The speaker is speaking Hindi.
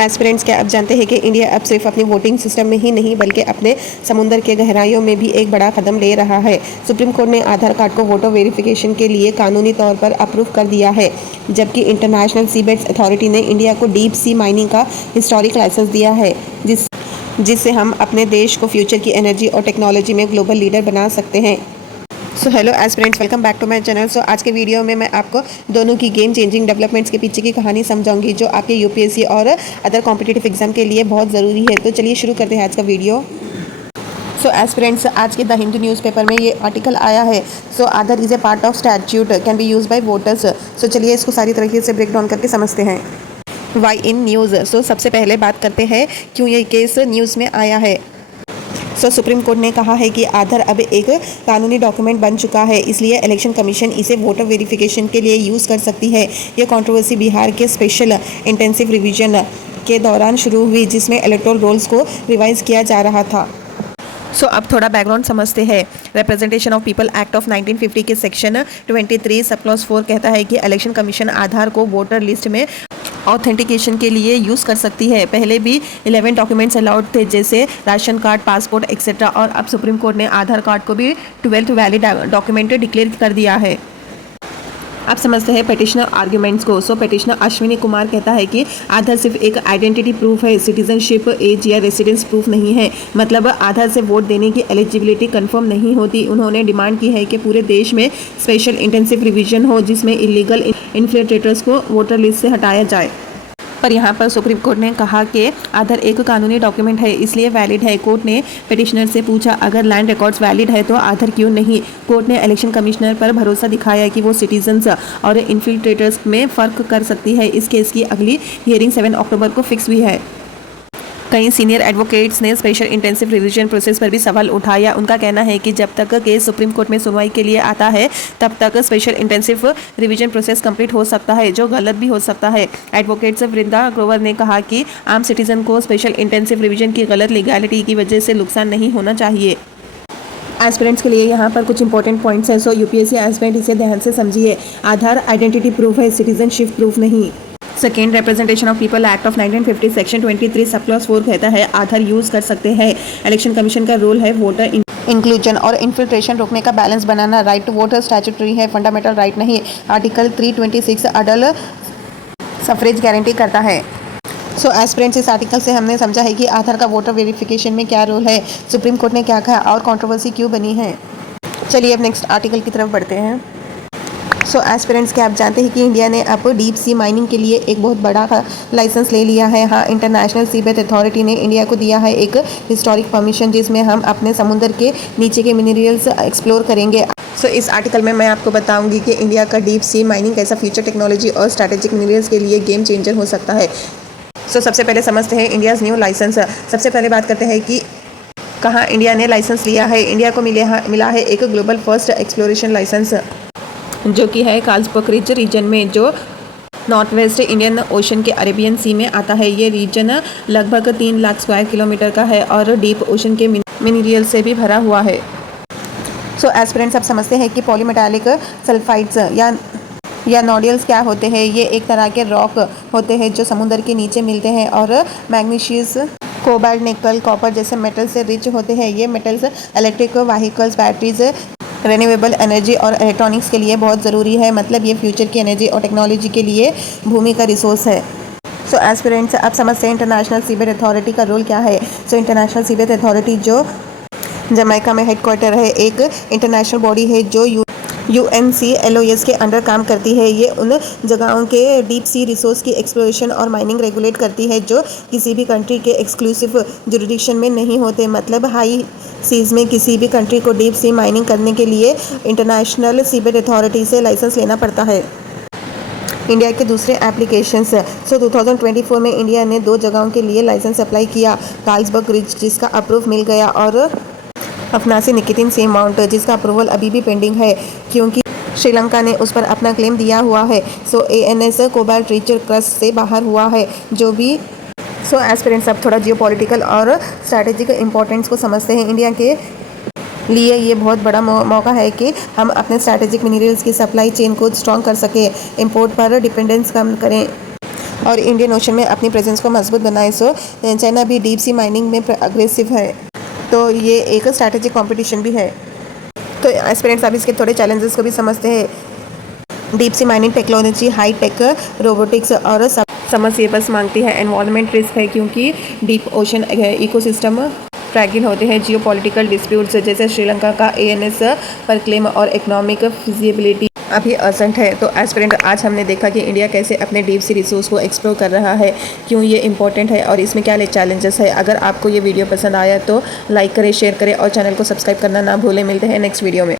एस्पिरेंट्स क्या आप जानते हैं कि इंडिया अब सिर्फ अपनी वोटिंग सिस्टम में ही नहीं बल्कि अपने समुंदर के गहराइयों में भी एक बड़ा कदम ले रहा है। सुप्रीम कोर्ट ने आधार कार्ड को वोटर वेरिफिकेशन के लिए कानूनी तौर पर अप्रूव कर दिया है, जबकि इंटरनेशनल सीबेड्स अथॉरिटी ने इंडिया को डीप सी माइनिंग का हिस्टोरिक लाइसेंस दिया है, जिससे हम अपने देश को फ्यूचर की एनर्जी और टेक्नोलॉजी में ग्लोबल लीडर बना सकते हैं। So hello aspirants, welcome back to my channel. So आज के वीडियो में मैं आपको दोनों की गेम चेंजिंग डेवलपमेंट्स के पीछे की कहानी समझाऊंगी, जो आपके यूपीएससी और अदर कॉम्पिटिटिव एग्जाम के लिए बहुत ज़रूरी है। तो चलिए शुरू करते हैं आज का वीडियो। सो एस्पिरेंट्स, आज के द हिंदू न्यूज़पेपर में ये आर्टिकल आया है। So Aadhaar is a part of statute can be use by voters. So चलिए इसको सारी तरीके से ब्रेक डाउन करके समझते हैं। Y in news. सो सबसे पहले बात करते हैं क्यों ये केस न्यूज़ में आया है। सुप्रीम कोर्ट ने कहा है कि आधार अब एक कानूनी डॉक्यूमेंट बन चुका है, इसलिए इलेक्शन कमीशन इसे वोटर वेरिफिकेशन के लिए यूज़ कर सकती है। यह कंट्रोवर्सी बिहार के स्पेशल इंटेंसिव रिवीजन के दौरान शुरू हुई, जिसमें इलेक्टोरल रोल्स को रिवाइज किया जा रहा था। अब थोड़ा बैकग्राउंड समझते हैं। Representation of people act of 1950 के सेक्शन 23 सब क्लॉज 4 कहता है कि इलेक्शन कमीशन आधार को वोटर लिस्ट में ऑथेंटिकेशन के लिए यूज़ कर सकती है। पहले भी 11 डॉक्यूमेंट्स अलाउड थे, जैसे राशन कार्ड, पासपोर्ट एक्सेट्रा, और अब सुप्रीम कोर्ट ने आधार कार्ड को भी 12th वैलिड डॉक्यूमेंट डिक्लेयर कर दिया है। अब समझते हैं पेटिशनर आर्ग्यूमेंट्स को। पेटिशनर अश्विनी कुमार कहता है कि आधार सिर्फ एक आइडेंटिटी प्रूफ है, सिटीजनशिप, एज या रेसिडेंस प्रूफ नहीं है। मतलब आधार से वोट देने की एलिजिबिलिटी कंफर्म नहीं होती। उन्होंने डिमांड की है कि पूरे देश में स्पेशल इंटेंसिव रिवीजन हो, जिसमें इलीगल इन्फ्iltrators को वोटर लिस्ट से हटाया जाए। पर यहाँ पर सुप्रीम कोर्ट ने कहा कि आधार एक कानूनी डॉक्यूमेंट है, इसलिए वैलिड है। कोर्ट ने पिटिशनर से पूछा, अगर लैंड रिकॉर्ड्स वैलिड है तो आधार क्यों नहीं। कोर्ट ने इलेक्शन कमिश्नर पर भरोसा दिखाया कि वो सिटीजन्स और इन्फिल्ट्रेटर्स में फ़र्क कर सकती है। इस केस की अगली हियरिंग 7 अक्टूबर को फिक्स हुई है। कई सीनियर एडवोकेट्स ने स्पेशल इंटेंसिव रिवीजन प्रोसेस पर भी सवाल उठाया। उनका कहना है कि जब तक केस सुप्रीम कोर्ट में सुनवाई के लिए आता है, तब तक special intensive revision process complete हो सकता है, जो गलत भी हो सकता है। एडवोकेट्स वृंदा ग्रोवर ने कहा कि आम सिटीजन को स्पेशल इंटेंसिव रिवीजन की गलत लीगैलिटी की वजह से नुकसान नहीं होना चाहिए। एस्पिरेंट्स के लिए यहाँ पर कुछ इंपॉर्टेंट पॉइंट्स हैं। यूपीएससी एस्पिरेंट इसे ध्यान से समझिए। आधार आइडेंटिटी प्रूफ है, सिटीजनशिप प्रूफ नहीं। Second, representation of people act of 1950 section 23 sub clause 4 कहता है आधार यूज़ कर सकते हैं। इलेक्शन कमीशन का रोल है वोटर इंक्लूजन और इन्फिल्ट्रेशन रोकने का बैलेंस बनाना। राइट टू वोटर स्टैट्यूटरी है, फंडामेंटल राइट नहीं। आर्टिकल 326 अडल्ट सफरेज गारंटी करता है। एस्पिरेंट्स, इस आर्टिकल से हमने समझा है कि आधार का वोटर वेरिफिकेशन में क्या रोल है, सुप्रीम कोर्ट ने क्या कहा और कंट्रोवर्सी क्यों बनी है। चलिए अब नेक्स्ट आर्टिकल की तरफ बढ़ते हैं। एस्पिरेंट्स, क्या आप जानते हैं कि इंडिया ने अब डीप सी माइनिंग के लिए एक बहुत बड़ा लाइसेंस ले लिया है। हाँ, इंटरनेशनल सीबेड अथॉरिटी ने इंडिया को दिया है एक हिस्टोरिक परमिशन, जिसमें हम अपने समुद्र के नीचे के मिनरल्स एक्सप्लोर करेंगे। इस आर्टिकल में मैं आपको बताऊंगी कि इंडिया का डीप सी माइनिंग कैसा फ्यूचर टेक्नोलॉजी और स्ट्रैटेजिक मिनरल्स के लिए गेम चेंजर हो सकता है। सबसे पहले समझते हैं इंडियाज़ न्यू लाइसेंस। सबसे पहले बात करते हैं कि कहाँ इंडिया ने लाइसेंस लिया है। इंडिया को मिला है एक ग्लोबल फर्स्ट एक्सप्लोरेशन लाइसेंस, जो कि है कार्लसबर्ग रिज रीजन में, जो नॉर्थ वेस्ट इंडियन ओशन के अरेबियन सी में आता है। ये रीजन लगभग 3 लाख स्क्वायर किलोमीटर का है और डीप ओशन के मिनरल से भी भरा हुआ है। एस्पिरेंट्स, अब समझते हैं कि पॉलीमेटालिक सल्फाइड्स या नोडियल्स क्या होते हैं। ये एक तरह के रॉक होते हैं जो समुद्र के नीचे मिलते हैं और मैग्नीशियस, कोबाल्ट, निकल, कॉपर जैसे मेटल से रिच होते हैं। ये metals electric vehicles, batteries, renewable energy और इलेक्ट्रॉनिक्स के लिए बहुत ज़रूरी है। मतलब ये फ्यूचर की एनर्जी और टेक्नोलॉजी के लिए भूमि का रिसोर्स है। एस्पिरेंट्स, अब समझते हैं इंटरनेशनल सीबेड अथॉरिटी का रोल क्या है। इंटरनेशनल सीबेड अथॉरिटी जो जमैका में हेडक्वार्टर है, एक इंटरनेशनल बॉडी है जो UNCLOS के अंडर काम करती है। ये उन जगहों के डीप सी रिसोर्स की एक्सप्लोरेशन और माइनिंग रेगुलेट करती है जो किसी भी कंट्री के एक्सक्लूसिव जुरिडिक्शन में नहीं होते। मतलब हाई सीज में किसी भी कंट्री को डीप सी माइनिंग करने के लिए इंटरनेशनल सीबेड अथॉरिटी से लाइसेंस लेना पड़ता है। इंडिया के दूसरे एप्लीकेशंस। 2024 में इंडिया ने 2 जगहों के लिए लाइसेंस अप्लाई किया। कार्लसबर्ग रिज, जिसका अप्रूव मिल गया, और अफनासी निकितिन सी माउंट, जिसका अप्रूवल अभी भी पेंडिंग है क्योंकि श्रीलंका ने उस पर अपना क्लेम दिया हुआ है। ANS कोबाल्ट रिच क्रस्ट से बाहर हुआ है, जो भी। एस्पिरेंट्स, अब थोड़ा जियोपॉलिटिकल और स्ट्रैटेजिक इंपॉर्टेंस को समझते हैं। इंडिया के लिए ये बहुत बड़ा मौका है कि हम अपने स्ट्रैटेजिक मिनरल्स की सप्लाई चेन को स्ट्रॉन्ग कर सकें, इंपोर्ट पर डिपेंडेंस कम करें। और इंडियन ओशन में अपनी प्रेजेंस को मजबूत बनाए। सो चाइना भी डीप सी माइनिंग में अग्रेसिव है, तो ये एक स्ट्रैटेजिक कंपटीशन भी है। तो एस्पिरेंट्स अब इसके थोड़े चैलेंजेस को भी समझते हैं। Deep sea mining technology, high tech, robotics और सबमर्सिबल्स मांगती है। एनवायरनमेंट रिस्क है क्योंकि डीप ओशन इकोसिस्टम फ्रैगिल होते हैं। जियोपॉलिटिकल डिस्प्यूट्स जैसे श्रीलंका का ANS पर क्लेम और इकोनॉमिक फिजिबिलिटी अभी अर्जेंट है। तो एस्पिरेंट, आज हमने देखा कि इंडिया कैसे अपने डीप सी रिसोर्स को एक्सप्लोर कर रहा है, क्यों ये इंपॉर्टेंट है और इसमें क्या चैलेंजेस है। अगर आपको ये वीडियो पसंद आया तो लाइक करें, शेयर करें और चैनल को सब्सक्राइब करना ना भूलें। मिलते हैं नेक्स्ट वीडियो में।